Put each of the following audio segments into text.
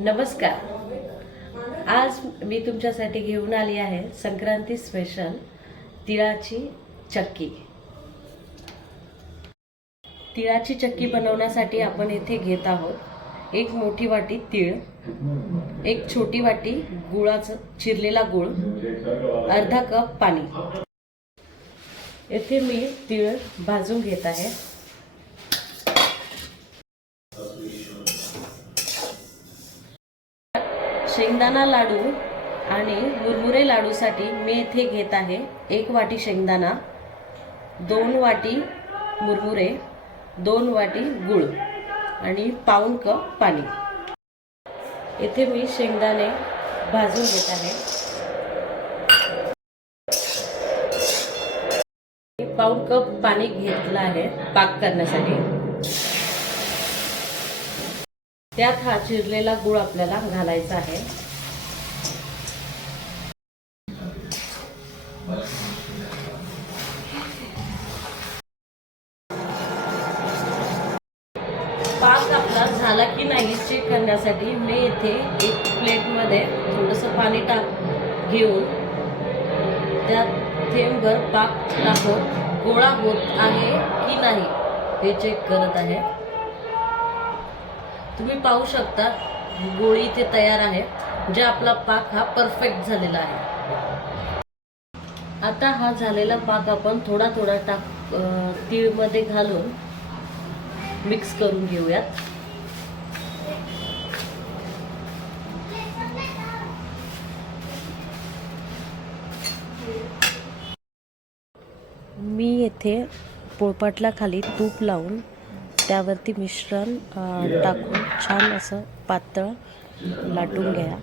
नमस्कार। आज मी तुमच्यासाठी घेऊन आली आहे संक्रांती स्पेशल तिळाची चक्की। तिळाची चक्की बनवण्यासाठी आपण येथे घेत आहोत एक मोठी वाटी तीळ, एक छोटी वाटी गुळाचं चिरलेला गुळ, अर्धा कप पाणी। येथे मी तीळ भाजून घेत आहे। शेंगदाणा लाडू आणि मुरमुरे लाडूसाठी मी येथे घेत आहे 1 वाटी शेंगदाणा, 2 वाटी मुरमुरे, 2 वाटी गूळ आणि पाऊण कप पाणी। येथे मी शेंगदाणे भाजून घेत आहे। पाऊण कप पाणी घेतलं आहे पाक करण्यासाठी। त्यात हा चिरलेला गूळ आपल्याला घालायचा आहे। पाक आपला झाला की नाही चेक करण्यासाठी मी येथे एक प्लेटमध्ये थोडंसं पाणी घेऊन त्यात थेंबभर पाक टाकून गोळा होत आहे की नाही हे चेक करत आहे। तुम्ही पाहू शकता गोळी इथे तयार आहे, जे आपला पाक हा परफेक्ट झालेला आहे। आता हा झालेला पाक आपण थोडा थोडा तीळ मध्ये घालून मिक्स करून घेऊयात। मी येथे पोळपाटला खाली तूप लावून त्यावरती मिश्रण टाकून छान असं पातळ लाटून घ्या।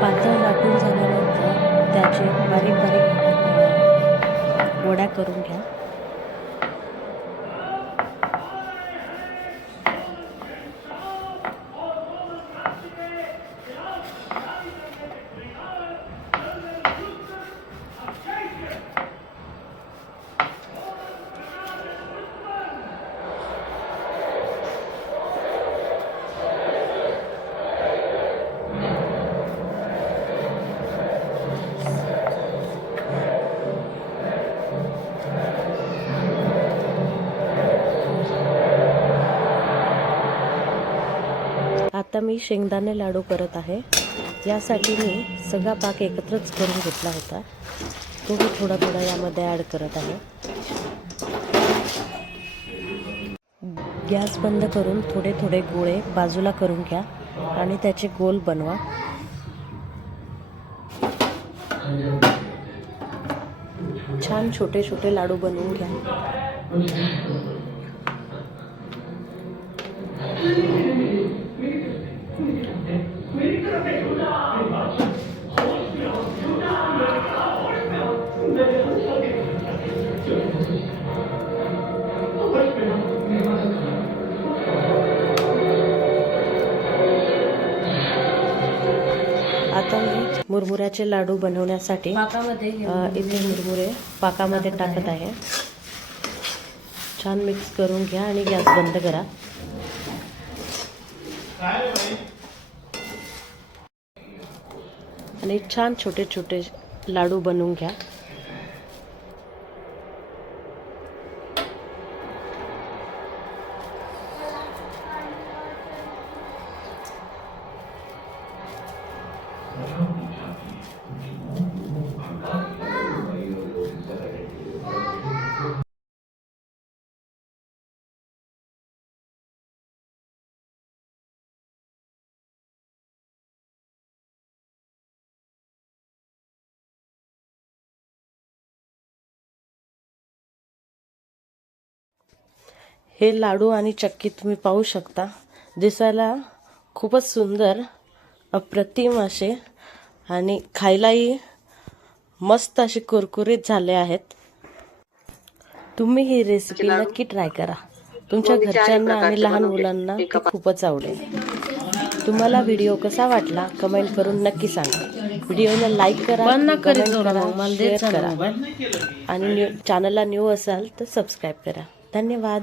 पातळ लाटून झाल्यानंतर त्याचे बारीक बारीक वड्या करून घ्या। आता मी शेंगदाणे लाडू करत आहे। यासाठी मी सगळा पाक एकत्रच करून घेतला होता, तो मी थोडा थोडा यामध्ये ॲड करत आहे। गॅस बंद करून थोडे थोडे गोळे बाजूला करून घ्या आणि त्याचे गोल बनवा। छान छोटे छोटे लाडू बनवून घ्या। आता मी मुरमुऱ्याचे लाडू बनवण्यासाठी इथे मुरमुरे पाकामध्ये टाकत आहे। छान मिक्स करून घ्या आणि गॅस बंद करा। आणि छान छोटे छोटे लाडू बनवून घ्या। हे लाडू आणि चक्की तुम्ही पाहू शकता, दिसायला खूपच सुंदर अप्रतिम असे आणि खायलाही मस्त असे कुरकुरीत झाले आहेत. तुम्ही ही रेसिपी नक्की ट्राय करा. तुमच्या घरच्यांना आणि लहान मुलांना ती खूपच आवडेल. तुम्हाला व्हिडिओ कसा वाटला कमेंट करून नक्की सांगा. व्हिडिओला लाईक करा, कमेंट करा, शेअर करा आणि चॅनलला न्यू असाल तर सबस्क्राईब करा. धन्यवाद.